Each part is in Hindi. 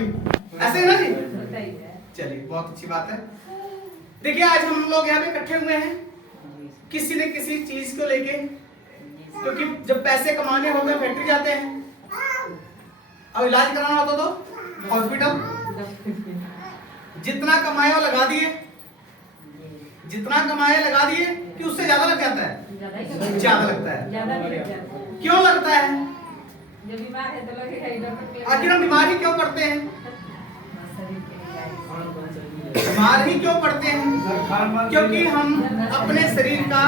भी, ऐसे है ना जी? चलिए बहुत अच्छी बात है। देखिए आज हम लोग यहाँ पे इकट्ठे हुए हैं किसी न किसी चीज को लेके, क्योंकि जब पैसे कमाने होते हैं फैक्ट्री जाते हैं, अब इलाज कराना होता तो हॉस्पिटल, जितना कमाए वो लगा दिए, जितना कमाए लगा दिए कि उससे ज्यादा लग जाता है, ज्यादा लगता है। क्यों लगता है? आखिर हम बीमार ही क्यों पड़ते हैं? बीमार ही क्यों पड़ते हैं? क्योंकि हम अपने शरीर का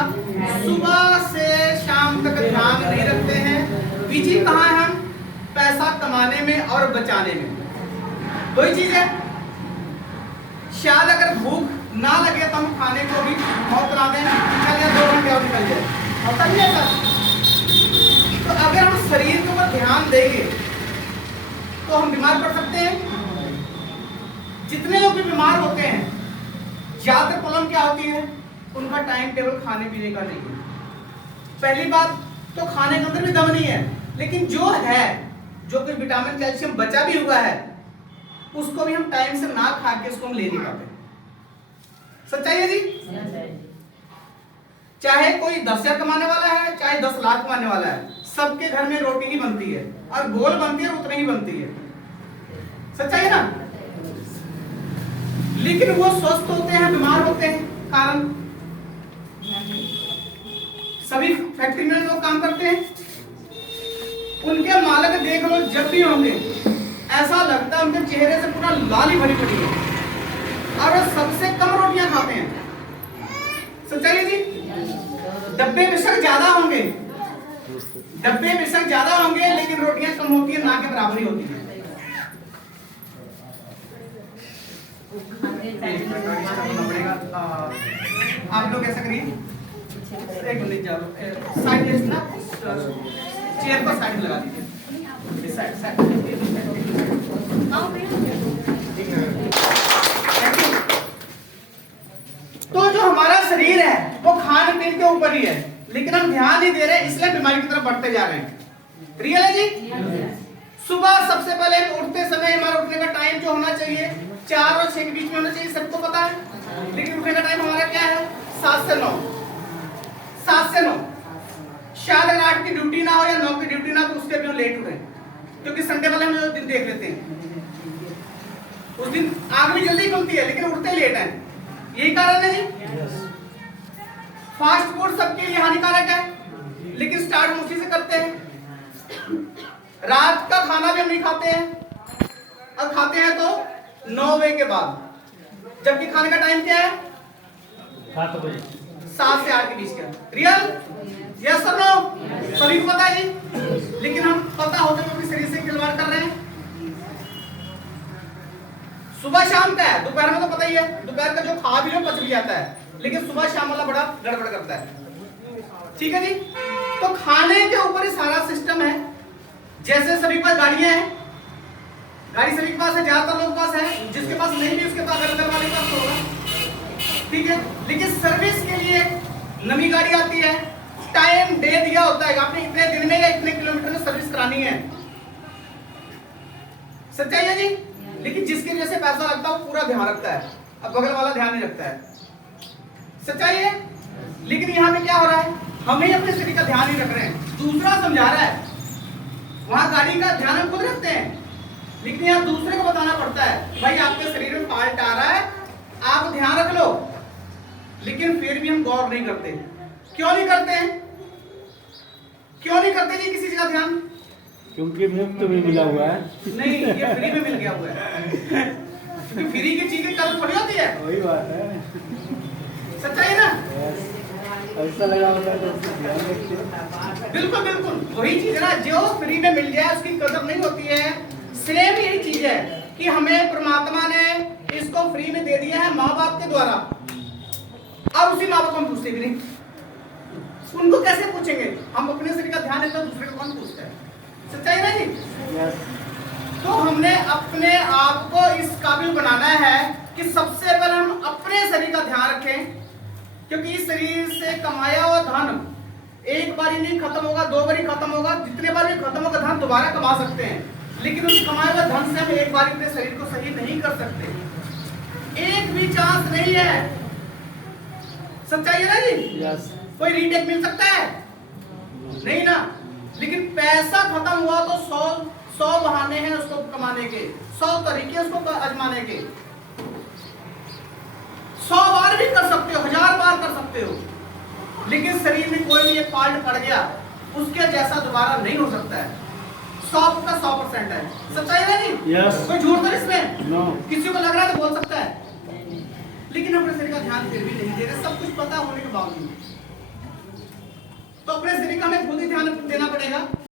सुबह से शाम तक ध्यान नहीं रखते हैं। बिजी कहाँ है हम? पैसा कमाने में और बचाने में। वही चीज है, शायद अगर भूख ना लगे तो हम खाने को भी बहुत बना दें, चल 2 घंटे और निकल जाए, और समझिएगा। तो अगर हम शरीर के ऊपर ध्यान देंगे तो हम बीमार पड़ सकते हैं। जितने लोग भी बीमार होते हैं ज्यादातर प्रॉब्लम क्या होती है? उनका टाइम टेबल खाने पीने का नहीं है। पहली बात तो खाने के अंदर भी दम नहीं है, लेकिन जो है, जो कोई विटामिन कैल्शियम बचा भी हुआ है, उसको भी हम टाइम से ना खा के उसको हम ले नहीं पाते। सच्चाई है जी? चाहे कोई 10,000 कमाने वाला है, चाहे 10 लाख कमाने वाला है, सबके घर में रोटी ही बनती है, और गोल बनती है उतनी ही बनती है। सच्चाई है ना? लेकिन वो स्वस्थ होते हैं, बीमार होते हैं, कारण सभी फैक्ट्री में लोग काम करते हैं, उनके मालिक देख लो जब भी होंगे ऐसा लगता है उनके चेहरे से पूरा लाली भरी पड़ी है, और वो सबसे कम रोटियां खाते हैं। सच्चाई है जी? डब्बे बेशक ज्यादा होंगे, डब्बे बेशक ज्यादा होंगे, लेकिन रोटियां कम होती है, ना के बराबर ही होती है। आप लोग ऐसा करिए, एक मिनट जाओ साइड में ना, चेयर पर साइड लगा दीजिए, साइड साइड। तो जो हमारा शरीर है वो खान पीन के ऊपर ही है, लेकिन हम ध्यान नहीं दे रहे, इसलिए बीमारी की तरफ बढ़ते जा रहे हैं। रियल है जी? सुबह सबसे पहले उठते समय हमारा उठने का टाइम जो होना चाहिए 4 और 6 के बीच में होना चाहिए, सबको पता है। लेकिन उठने का टाइम हमारा क्या है? 7 से 9, 7 से 9। शायद अगर 8 की ड्यूटी ना हो या 9 की ड्यूटी ना, तो उसके भी हम लेट उठे, क्योंकि संडे वाले हम जो दिन देख लेते हैं उस दिन आग भी जल्दी खुलती है, लेकिन उठते लेट है। यही कारण है जी? फास्ट फूड सबके लिए हानिकारक है, लेकिन स्टार्ट हम उसी से करते हैं। रात का खाना भी हम नहीं खाते हैं, और खाते हैं तो 9 बजे के बाद, जबकि खाने का टाइम क्या है? 7 बजे, 7 से 8 के बीच का। रियल? यस और नो? सभी को पता है जी, लेकिन हम पता होते हुए अपने शरीर से खिलवाड़ कर रहे हैं। सुबह शाम का है, दोपहर में तो पता ही है, दोपहर का जो खा भी लो पच भी जाता है, लेकिन सुबह शाम वाला बड़ा गड़बड़ करता है। ठीक है जी? तो खाने के ऊपर ही सारा सिस्टम है। जैसे सभी के पास गाड़ियां हैं, गाड़ी सभी के पास है, ज्यादातर लोगों के पास है, जिसके पास नहीं भी उसके पास घर वाले के पास होगा। ठीक है, लेकिन सर्विस के लिए नई गाड़ी आती है, टाइम दे दिया होता है, आपने इतने दिन में या इतने किलोमीटर में सर्विस करानी है। सच्चाई है जी? लेकिन जिसके वजह से पैसा लगता है वो पूरा ध्यान रखता है, अब बगल वाला ध्यान नहीं रखता है। सच्चाई है? लेकिन यहाँ पे क्या हो रहा है? हम ही अपने शरीर का ध्यान नहीं रख रहे हैं, दूसरा समझा रहा है। वहां गाड़ी का ध्यान हम खुद रखते हैं, लेकिन यहाँ दूसरे को बताना पड़ता है, भाई आपके शरीर में फॉल्ट आ रहा है, आप ध्यान रख लो। लेकिन फिर भी हम गौर नहीं करते। क्यों नहीं करते हैं? क्यों नहीं करते जी किसी चीज का ध्यान? क्योंकि मुफ्त में मिला हुआ है। नहीं, ये फ्री में मिल गया हुआ है, क्योंकि फ्री की चीजें कल थोड़ी होती है। वही बात है, सच्चाई ना? ऐसा लगा होता है तो ध्यान रखते। बिल्कुल बिल्कुल वही चीज है ना, जो फ्री में मिल जाए उसकी कदर नहीं होती है। सेम यही चीज है कि हमें परमात्मा ने इसको फ्री में दे दिया है माँ बाप के द्वारा, अब उसी माँ बाप को हम पूछते भी नहीं। उनको कैसे पूछेंगे? हम अपने शरीर का ध्यान रखते, दूसरे को कौन पूछता है? सच्चाई ना जी? तो हमने अपने आप को इस काबिल बनाना है कि सबसे पहले हम अपने शरीर का ध्यान रखें, क्योंकि इस शरीर से कमाया हुआ धन एक बार ही नहीं खत्म होगा, 2 बार ही खत्म होगा, जितने बार भी खत्म होगा धन दोबारा कमा सकते हैं, लेकिन उस कमाए हुए धन से हम एक बार अपने शरीर को सही नहीं कर सकते, एक भी चांस नहीं है। सच्चाई है ना जी? यस। कोई रीटेक मिल सकता है? नहीं ना। लेकिन पैसा खत्म हुआ तो 100 बहाने हैं उसको कमाने के, 100 तरीके उसको आजमाने के। 100 बार भी कर सकते हो, 1000 बार कर सकते हो, लेकिन शरीर में कोई भी एक पार्ट अड़ गया, उसके जैसा दोबारा नहीं हो सकता है। 100 का 100% है। सच्चाई है जी? यस। कोई झूठ तो इसमें? नो। किसी को लग रहा है तो बोल सकता है, लेकिन अपने शरीर का ध्यान फिर भी नहीं दे रहे, सब कुछ पता होने के बावजूद। तो अपने शरीर का हमें खुद ही ध्यान देना पड़ेगा।